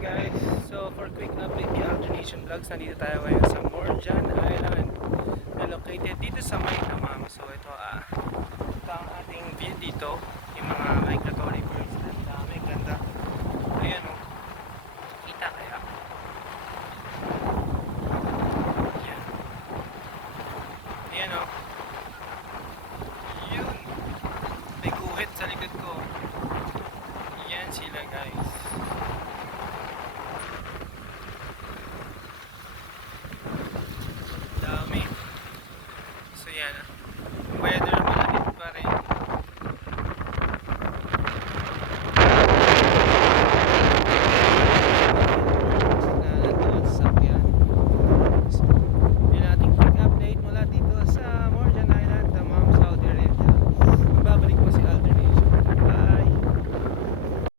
guys, so for quick update the Aldrination vlogs, nandito tayo ngayon sa Murjan Island na located dito sa may Dammam. So ito ang ating view dito, yung mga migratory